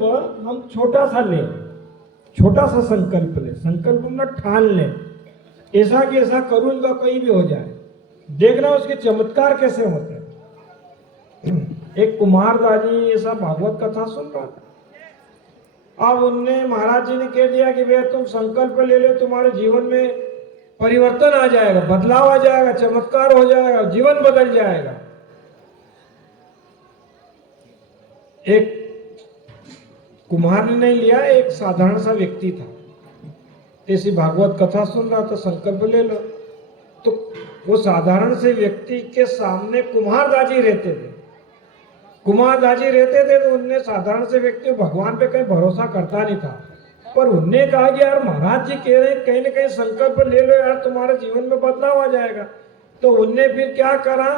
संकल्प हम छोटा सा लें, छोटा सा संकल्प लें, संकल्प अपना ठान लें, ऐसा कि ऐसा करूंगा कहीं भी हो जाए, देखना उसके चमत्कार कैसे होते हैं। एक कुमारदास जी ऐसा भागवत कथा सुन रहा था। अब उनने महाराज जी ने कह दिया कि भैया तुम संकल्प ले लो, तुम्हारे जीवन में परिवर्तन आ जाएगा, बदलाव आ जाएगा, चमत्कार हो जाएगा, जीवन बदल जाएगा। एक कुमार ने नहीं लिया, एक साधारण सा व्यक्ति था, ऐसी भागवत कथा सुन रहा था, संकल्प ले लो। तो वो साधारण से व्यक्ति के सामने कुमारदाजी रहते थे, कुमारदाजी रहते थे, तो उनने साधारण से व्यक्ति भगवान पे कहीं भरोसा करता नहीं था, पर उनने कहा कि यार महाराज जी कह रहे हैं कहीं ना कहीं संकल्प ले लो यार, तुम्हारे जीवन में बदलाव आ जाएगा। तो उनने फिर क्या करा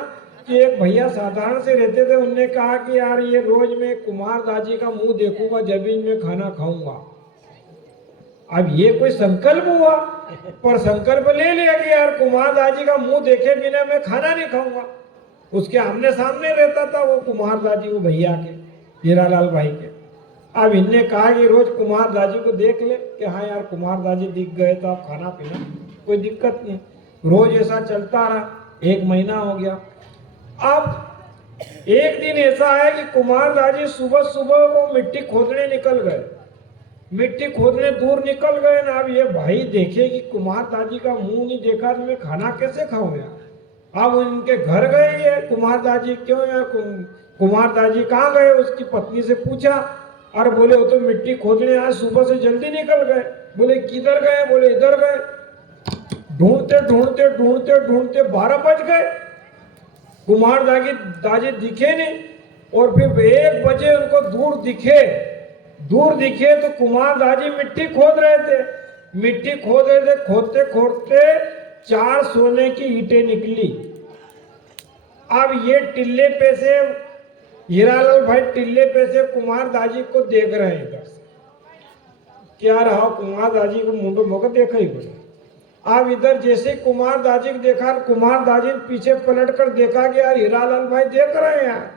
कि एक भैया साधारण से रहते थे, उनने कहा कि यार ये रोज मैं कुमारदाजी का मुंह देखूंगा जब ही मैं खाना खाऊंगा। अब ये कोई संकल्प हुआ, पर संकल्प ले लिया कि यार कुमारदाजी का मुंह देखे बिना मैं खाना नहीं खाऊंगा। उसके आमने सामने रहता था वो कुमारदाजी, वो भैया के, हीरालाल भाई के। अब इनने कहा कि रोज कुमारदाजी को देख ले कि हाँ यार कुमारदाजी दिख गए तो अब खाना पीना कोई दिक्कत नहीं। रोज ऐसा चलता रहा, 1 महीना हो गया। अब एक दिन ऐसा है कि कुमारदाजी सुबह सुबह वो मिट्टी खोदने निकल गए, मिट्टी खोदने दूर निकल गए ना। अब ये भाई देखे कि कुमारदाजी का मुंह नहीं देखा तो मैं खाना कैसे खाऊं यार। अब उनके घर गए ये कुमारदाजी, क्यों यार कुमारदाजी कहाँ गए, उसकी पत्नी से पूछा, और बोले वो तो मिट्टी खोदने आज सुबह से जल्दी निकल गए। बोले किधर गए, बोले इधर गए। ढूंढते ढूंढते ढूंढते ढूंढते 12 बज गए, कुमारदाजी दिखे नहीं। और फिर 1 बजे उनको दूर दिखे तो कुमारदाजी मिट्टी खोद रहे थे, मिट्टी खोद रहे थे, खोदते खोदते 4 सोने की ईंटें निकली। अब ये टिल्ले पे से हीरालाल भाई टिल्ले पे से कुमारदाजी को देख रहे हैं इधर से, क्या रहा कुमारदाजी को मुंडो मौका देखा ही बोले। अब इधर जैसे कुमारदाजी को देखा, कुमारदाजी ने पीछे पलट कर देखा कि यार हीरालाल भाई देख रहे हैं यार।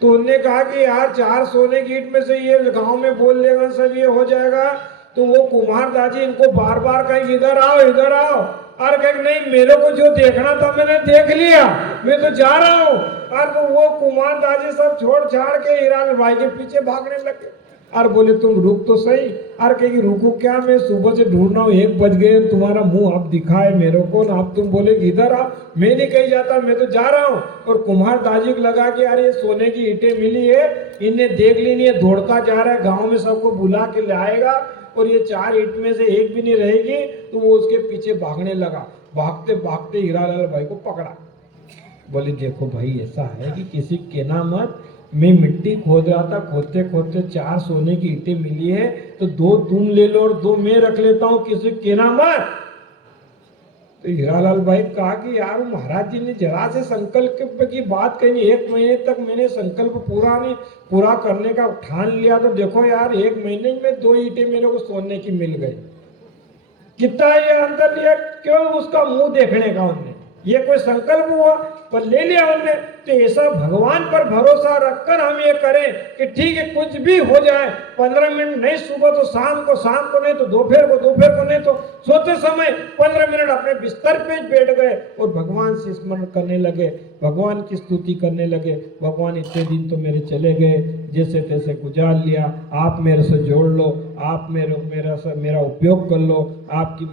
तो उनने कहा कि यार 4 सोने की ईंट में से ये गांव में बोल लेगा सब ये हो जाएगा। तो वो कुमारदाजी इनको बार बार कहे इधर आओ इधर आओ, और कहे नहीं मेरे को जो देखना था मैंने देख लिया, मैं तो जा रहा हूँ। और तो वो कुमारदाजी सब छोड़ छाड़ के हीरालाल भाई के पीछे भागने लगे। और बोले तुम रुक तो सही। और कहेगी रुको क्या, मैं सुबह से ढूंढ रहा हूँ, 1 बज गए, तुम्हारा मुंह अब दिखाए मेरे को ना, अब तुम बोले कि इधर आओ, मैं नहीं कहीं जाता, मैं तो जा रहा हूँ। और कुम्हारदाजी को लगा कि यार ये सोने की ईंटें मिली है, इन्हें देख ली नहीं है, दौड़ता जा रहा है, गाँव में सबको बुला के लाएगा और ये 4 ईंट में से एक भी नहीं रहेगी। तो वो उसके पीछे भागने लगा, भागते भागते हीरालाल भाई को पकड़ा। बोले देखो भाई ऐसा है कि किसी के ना मत, मैं मिट्टी खोद रहा था, खोदते खोदते 4 सोने की ईंटें मिली है, तो 2 तुम ले लो और 2 मैं रख लेता हूँ, किसी के ना मत। तो हीरालाल भाई कहा कि यार महाराज जी ने जरा से संकल्प की बात कही, 1 महीने तक मैंने संकल्प पूरा करने का ठान लिया, तो देखो यार 1 महीने में 2 ईंटें मेरे को सोने की मिल गई। कितना ये अंतर लिया, क्यों उसका मुंह देखने का उनने, ये कोई संकल्प हुआ पर ले लिया उनने। तो ऐसा भगवान पर भरोसा रखकर हम ये करें कि ठीक है कुछ भी हो जाए, 15 मिनट नहीं सुबह तो शाम को नहीं तो दोपहर को नहीं तो सोते समय 15 मिनट अपने बिस्तर पे बैठ गए और भगवान से स्मरण करने लगे, भगवान की स्तुति करने लगे। भगवान इतने दिन तो मेरे चले गए, जैसे तैसे गुजार लिया, आप मेरे से जोड़ लो, आप मेरा उपयोग कर लो, आपकी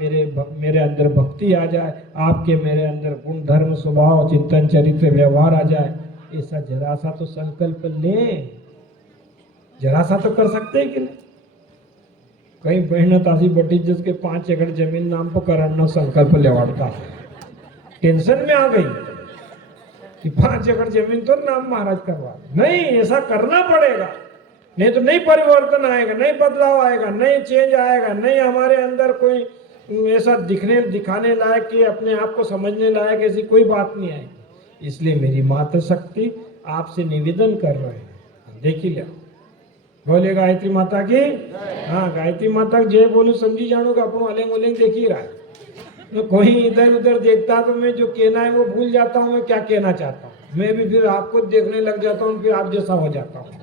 मेरे अंदर भक्ति आ जाए, आपके मेरे अंदर गुण धर्म स्वभाव चिंतन चरित्र व्यवहार आ जाए। ऐसा जरा सा तो संकल्प ले, जरा सा तो कर सकते हैं कि नहीं। कई बहन तासी बटी जिसके 5 एकड़ जमीन नाम पर करना संकल्प लेवाड़ता, टेंशन में आ गई कि 5 एकड़ जमीन तो नाम महाराज करवा, नहीं ऐसा करना पड़ेगा, नहीं तो नहीं परिवर्तन आएगा, नहीं बदलाव आएगा, नहीं चेंज आएगा, नहीं हमारे अंदर कोई ऐसा दिखाने लायक कि अपने आप को समझने लायक ऐसी कोई बात नहीं आएगी। इसलिए मेरी मातृ शक्ति आपसे निवेदन कर रहे हैं, देख ही लिया। बोले गायत्री माता की, हाँ गायत्री माता जय बोलू समझी जानू का अपन अलेंग उलेंग देख ही रहा है। तो कोई इधर उधर देखता तो मैं जो कहना है वो भूल जाता हूँ, मैं क्या कहना चाहता हूँ, मैं भी फिर आपको देखने लग जाता हूँ, फिर आप जैसा हो जाता हूँ।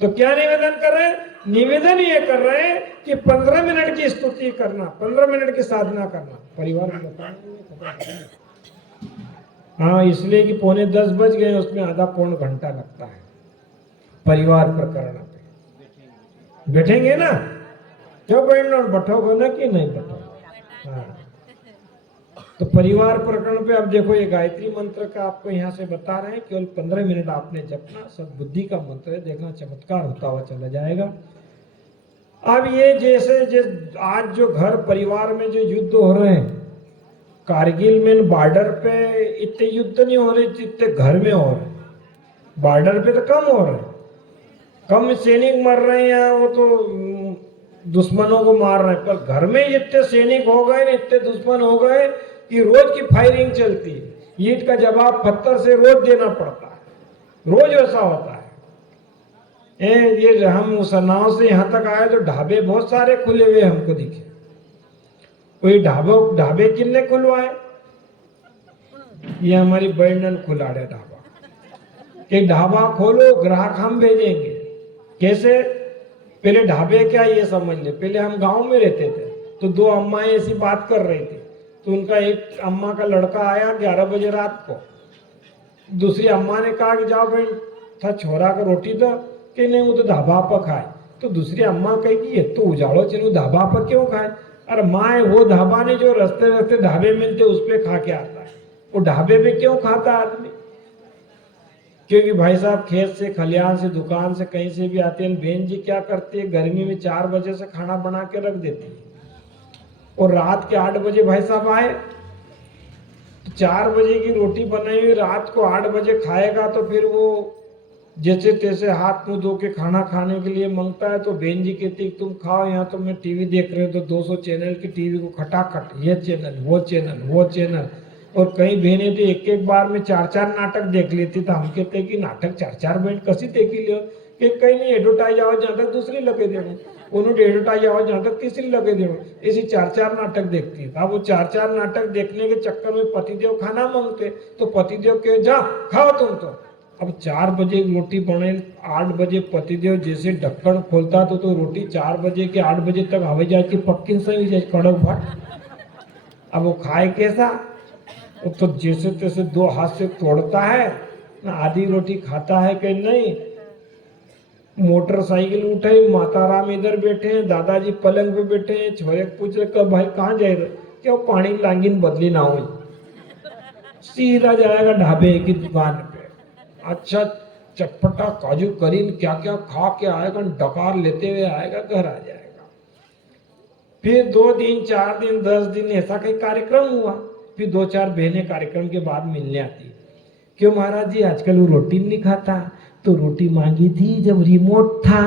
तो क्या निवेदन कर रहे हैं? निवेदन ये कर रहे हैं कि 15 मिनट की स्तुति करना, 15 मिनट की साधना करना। परिवार में बताना, हाँ, इसलिए कि 9:45 बज गए, उसमें आधा पौन घंटा लगता है परिवार प्रकरण पे। बैठेंगे ना? क्यों बैठना? बैठोगे ना कि नहीं बैठोगे? हाँ। तो परिवार प्रकरण पे अब देखो, ये गायत्री मंत्र का आपको यहाँ से बता रहे हैं, केवल 15 मिनट आपने जपना। सद्बुद्धि का मंत्र है, देखना चमत्कार होता हुआ चला जाएगा। अब ये जैसे आज जो घर परिवार में जो युद्ध हो रहे हैं, कारगिल में बॉर्डर पे इतने युद्ध नहीं हो रहे जितने घर में हो रहे। बॉर्डर पे तो कम हो रहे, कम सैनिक मर रहे हैं, वो तो दुश्मनों को मार रहे हैं। पर घर में इतने सैनिक हो गए, इतने दुश्मन हो गए कि रोज की फायरिंग चलती है। ईंट का जवाब पत्थर से रोज देना पड़ता है, रोज ऐसा होता है। ये हम मुसलमानों से यहाँ तक आए तो ढाबे बहुत सारे खुले हुए हमको दिखे। कोई ढाबे किन्ने खुलवाए? ये हमारी बहन खुलाड़े ढाबा, कि ढाबा खोलो, ग्राहक हम भेजेंगे। कैसे? पहले ढाबे क्या ये समझ ले, पहले हम गांव में रहते थे तो 2 अम्माएं ऐसी बात कर रही थी, तो उनका एक अम्मा का लड़का आया 11 बजे रात को। दूसरी अम्मा ने कहा कि जाओ बहन, था छोरा का रोटी दो, कि नहीं वो तो ढाबा पर खाए। तो दूसरी अम्मा कही कि ये तो उजाड़ो चलो, ढाबा पर क्यों खाए? अरे माए, वो ढाबा नहीं जो रास्ते रास्ते ढाबे मिलते उस पे खा के आता है, वो ढाबे पे क्यों खाता आदमी? क्योंकि भाई साहब खेत से, खलिहान से, दुकान से, कहीं से भी आते हैं। बहन जी क्या करती है, गर्मी में 4 बजे से खाना बना के रख देती है, और रात के 8 बजे भाई साहब आए तो 4 बजे की रोटी बनाई हुई रात को 8 बजे खाएगा, तो फिर वो जैसे तैसे हाथ मुंह धो के खाना खाने के लिए मांगता है। तो बहन जी कहती तुम खाओ, यहाँ तो मैं टीवी देख रहे हो, तो 200 चैनल की टीवी को खटाखट, ये चैनल, वो चैनल, वो चैनल। और कई बहनें तो एक एक बार में 4-4 नाटक देख लेती। तो हम कहते कि नाटक 4-4 बहन कसी देखी लियो, कि कहीं नहीं एडवर्टाइज आवाज जहाँ तक दूसरी लगे देना, उन्होंने एडवर्टाइज आवाज जहाँ तक तीसरी लगे देना, ऐसी 4-4 नाटक देखती है। अब वो 4-4 नाटक देखने के चक्कर में पतिदेव खाना मांगते, तो पतिदेव के जा खाओ तुम तो। अब 4 बजे रोटी बने, 8 बजे पतिदेव जैसे ढक्कन खोलता तो रोटी 4 बजे के 8 बजे तक हवे जाए की पक्की सही जाए, कड़क भाट। अब वो खाए कैसा? वो तो जैसे तैसे 2 हाथ से तोड़ता है ना, आधी रोटी खाता है कि नहीं। मोटरसाइकिल उठाई, माताराम इधर बैठे हैं, दादाजी पलंग पे बैठे हैं, छोरे पूछ रहे कब भाई कहाँ जाए रहे? क्या पानी लांगिन बदली ना हो, सीधा जाएगा ढाबे की दुकान पे। अच्छा चटपटा काजू करीम क्या क्या खा के आएगा, डकार लेते हुए आएगा, घर आ जाएगा। फिर 2 दिन, 4 दिन, 10 दिन ऐसा कई कार्यक्रम हुआ। फिर 2-4 बहनें कार्यक्रम के बाद मिलने आती, क्यों महाराज जी आजकल वो रोटी नहीं खाता? तो रोटी मांगी थी जब रिमोट था,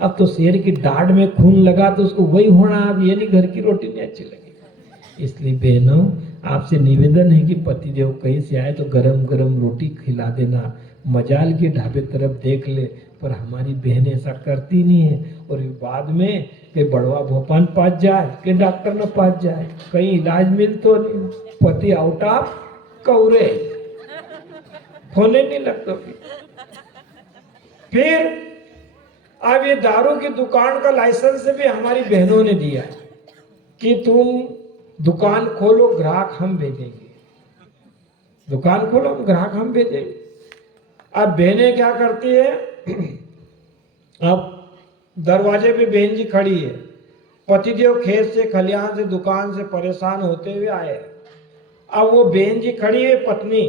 अब तो शेर की दाढ़ में खून लगा तो उसको वही होना, अब ये नहीं घर की रोटी नहीं अच्छी लगेगी। इसलिए बहनों आपसे निवेदन है कि पतिदेव कहीं से आए तो गरम गरम रोटी खिला देना। मजाल के ढाबे तरफ देख ले, पर हमारी बहन ऐसा करती नहीं है। और बाद में कि बड़वा भोपाल पास जाए कि डॉक्टर न पास जाए, कहीं इलाज मिल तो नहीं, पति आउट ऑफ कवरेज, होने नहीं लगता। फिर अब ये दारू की दुकान का लाइसेंस भी हमारी बहनों ने दिया कि तुम दुकान खोलो, ग्राहक हम भेजेंगे, दुकान खोलो, ग्राहक हम भेजेंगे। अब बहनें क्या करती है, अब दरवाजे पे बहन जी खड़ी है, पतिदेव खेत से, खलिहान से, दुकान से परेशान होते हुए आए। अब वो बहन जी खड़ी है पत्नी,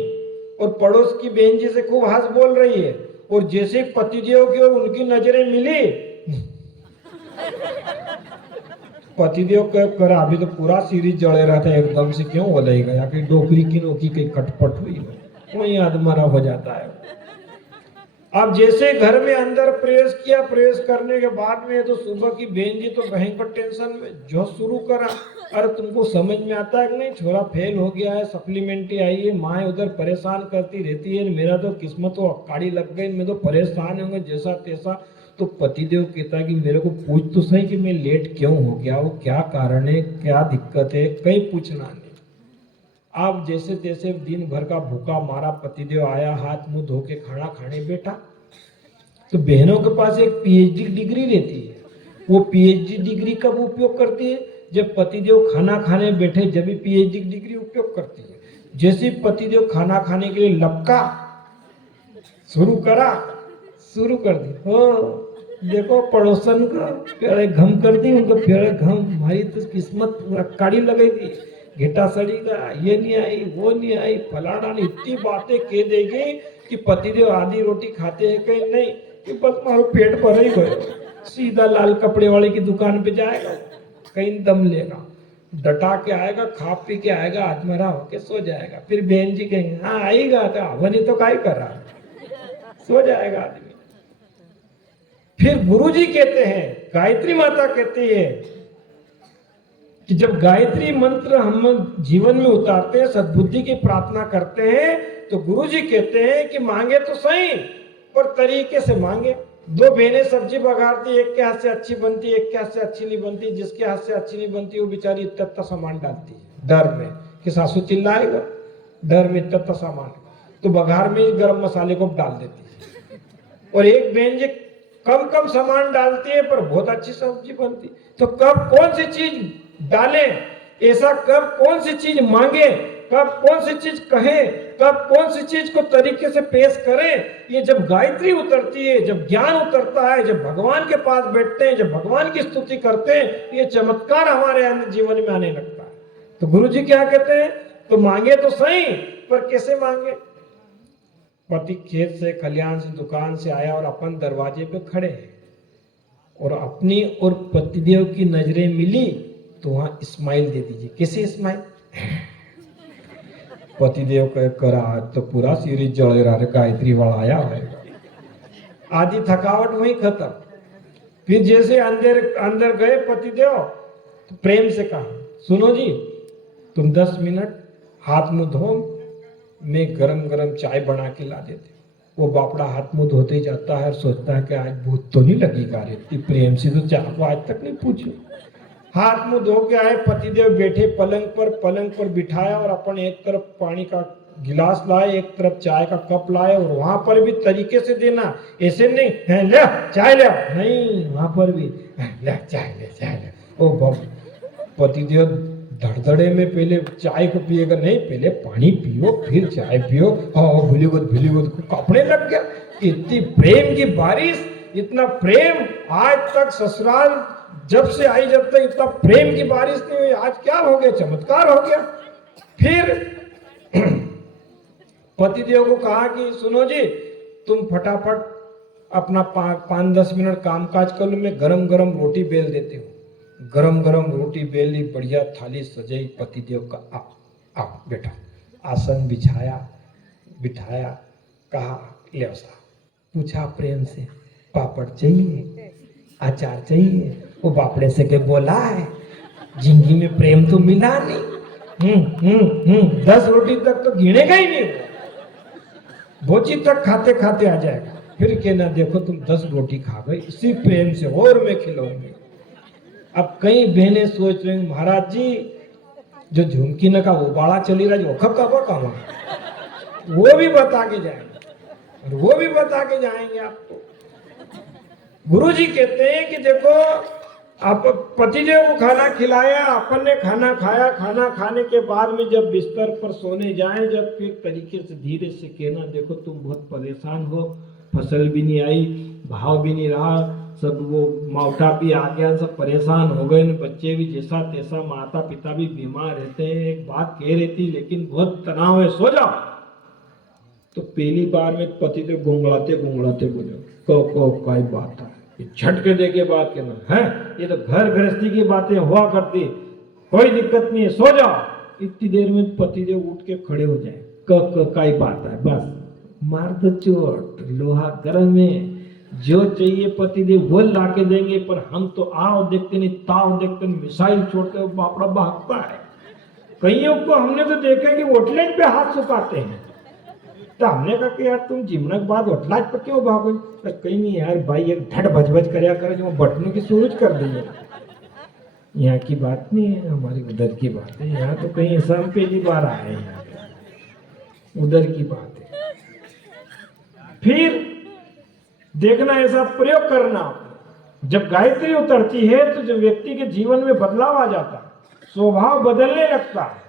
और पड़ोस की बहन जी से खूब हंस बोल रही है, और जैसे पतिदेव की और उनकी नजरें मिली, पतिदेव कर अभी तो पूरा सीरीज जड़े रहा था, एकदम से क्यों बोलेगा या कि डोकरी की नोकी कहीं खटपट हुई हो, वही आदमरा हो जाता है। अब जैसे घर में अंदर प्रवेश किया, प्रवेश करने के बाद में तो सुबह की बहन जी तो भयंकर टेंशन में जो शुरू करा, अरे तुमको समझ में आता है कि नहीं, छोरा फेल हो गया है, सप्लीमेंट्री आई है, माँ उधर परेशान करती रहती है, मेरा तो किस्मत तो अकाड़ी लग गई, मैं तो परेशान हूँ जैसा तैसा। तो पतिदेव कहता है कि मेरे को पूछ तो सही कि मैं लेट क्यों हो गया, वो क्या कारण है, क्या दिक्कत है, कहीं पूछना नहीं। अब जैसे तैसे दिन भर का भूखा मारा पतिदेव आया, हाथ मुंह धो के खाना खाने बैठा। तो बहनों के पास एक पीएचडी डिग्री रहती है। वो पीएचडी डिग्री कब उपयोग करती है? जब पतिदेव खाना खाने बैठे, जब भी पीएचडी डिग्री उपयोग करती है। जैसे पतिदेव खाना खाने के लिए लपका शुरू कर दी, हो देखो पड़ोसन का प्यारे घम कर दी, उनका प्यारे घम, हमारी तो किस्मत पूरा काड़ी लगाई थी, घेटा सड़ी का, ये नहीं आई, वो नहीं आई, फलाना नहीं, इतनी बातें कह देगी कि पतिदेव आधी रोटी खाते हैं कहीं नहीं, कि बस मारो पेट भर ही गए, सीधा लाल कपड़े वाले की दुकान पे जाएगा, कहीं दम लेगा, डटा के आएगा, खा पी के आएगा, आत्मरा होके सो जाएगा। फिर बहन जी कहेंगे हाँ आएगा, तो हवनी तो काय कर रहा, सो जाएगा आदमी। फिर गुरुजी कहते हैं, गायत्री माता कहती है कि जब गायत्री मंत्र हम जीवन में उतारते हैं, सद्बुद्धि की प्रार्थना करते हैं, तो गुरुजी कहते हैं कि मांगे तो सही पर तरीके से मांगे। दो बहनें सब्जी बघारती, एक के हाथ से अच्छी बनती, एक के हाथ से अच्छी नहीं बनती, जिसके हाथ से अच्छी नहीं बनती वो बेचारी इतना सामान डालती है डर में कि सासू चिल्लाएगा, डर में इतना सामान, तो बघार में गरम मसाले को डाल देती है। और एक बहन जी कम सामान डालती है पर बहुत अच्छी सब्जी बनती। तो कब कौन सी चीज डालें, ऐसा कब कौन सी चीज मांगे, कब कौन सी चीज कहें, कब कौन सी चीज को तरीके से पेश करें, ये जब गायत्री उतरती है, जब ज्ञान उतरता है, जब भगवान के पास बैठते हैं, जब भगवान की स्तुति करते हैं, ये चमत्कार हमारे जीवन में आने लगता है। तो गुरु जी क्या कहते हैं, तो मांगे तो सही पर कैसे मांगे। पति खेत से, खलियान से, दुकान से आया और अपन दरवाजे पे खड़े हैं और अपनी और पतिदेव की नजरें मिली, तो वहां स्माइल दे दीजिए। कैसे स्माइल? पतिदेव कह करा तो पूरा सीरीज जड़े रहा, गायत्री वाला आया है, आधी थकावट वहीं खत्म। फिर जैसे अंदर गए पतिदेव, तो प्रेम से कहा, सुनो जी तुम 10 मिनट हाथ मुंह धो, मैं गरम चाय बना के ला देते। वो बापड़ा हाथ मुंह धोते जाता है और सोचता है कि आज भूत तो नहीं लगेगा, रे इतनी प्रेम से तो चाय को आज तक नहीं पूछो। हाथ मुंह धो के आए, पतिदेव बैठे पलंग पर बिठाया और अपन एक तरफ पानी का गिलास लाए, एक तरफ चाय का कप लाए, और वहां पर भी तरीके से देना, ऐसे नहीं है ले चाय ले, नहीं वहां पर भी ले चाय ले। ओ पतिदेव धड़धड़े में पहले चाय को पिएगा, नहीं पहले पानी पियो फिर चाय पियो, भूली गुद कपड़े लग गया। इतनी प्रेम की बारिश, इतना प्रेम आज तक ससुराल जब से आई, जब तक इतना प्रेम की बारिश नहीं हुई। आज क्या हो गया, चमत्कार हो गया। फिर पतिदेव को कहा कि सुनो जी तुम फटाफट अपना 5-10 मिनट कामकाज कर लो, मैं गरम रोटी बेल देती हूँ। गरम रोटी बेली, बढ़िया थाली सजाई, पतिदेव का आप बेटा, आसन बिठाया, कहा ले सा, पूछा प्रेम से पापड़ चाहिए, अचार चाहिए। वो बापड़े से के बोला है, जिंदगी में प्रेम तो मिला नहीं। 10 रोटी तक तो गिनेगा ही नहीं, भोजी तक खाते आ जाएगा। फिर कहना देखो तुम 10 रोटी खा गई, इसी प्रेम से और मैं खिलाऊंगी। अब कई बहनें सोच रही महाराज जी जो झुमकी न का उबाड़ा चली रहा, जो कब वो भी बता के जाएंगे, और वो भी बता के जाएंगे आपको। गुरु जी कहते हैं कि देखो आप पतिदेव को खाना खिलाया, अपन ने खाना खाया, खाना खाने के बाद में जब बिस्तर पर सोने जाएं, जब फिर तरीके से धीरे से कहना देखो तुम बहुत परेशान हो, फसल भी नहीं आई, भाव भी नहीं रहा, सब वो मावटा भी आ गया, सब परेशान हो गए, बच्चे भी जैसा तैसा, माता पिता भी बीमार रहते हैं। एक बात कह रही थी लेकिन बहुत तनाव है, सो जाओ। तो पहली बार में पतिदेव गुंगड़ाते बोले कोई बात है, झटके दे के बात कहना है, ये तो घर गृहस्थी की बातें हुआ करती, कोई दिक्कत नहीं है, सो जाओ। इतनी देर में पतिदेव उठ के खड़े हो जाए, कई बात है, बस मार दो चोट, लोहा गर्म है, जो चाहिए पतिदेव वो ला के देंगे, पर हम तो आओ देखते नहीं ताव देखते नहीं, मिसाइल छोड़ते बापड़ा भागता है। कईयों को हमने तो देखा कि होटलेज पे हाथ सुखाते हैं, तो हमने कहा कि यार तुम जिमना के बाद होटलाज पर क्यों भागो? कहीं नहीं यार भाई, एक धड़ भज करया करे जो बटनों की सूरज कर देंगे। यहाँ की बात नहीं है, हमारी उधर की बात है। यहाँ तो कहीं ऐसा हम पहली बार आए हैं, उधर की बात है। फिर देखना, ऐसा प्रयोग करना। जब गायत्री उतरती है तो जो व्यक्ति के जीवन में बदलाव आ जाता है, स्वभाव बदलने लगता है,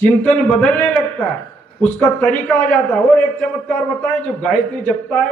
चिंतन बदलने लगता है, उसका तरीका आ जाता है। और एक चमत्कार बताएं, जो गायत्री जपता है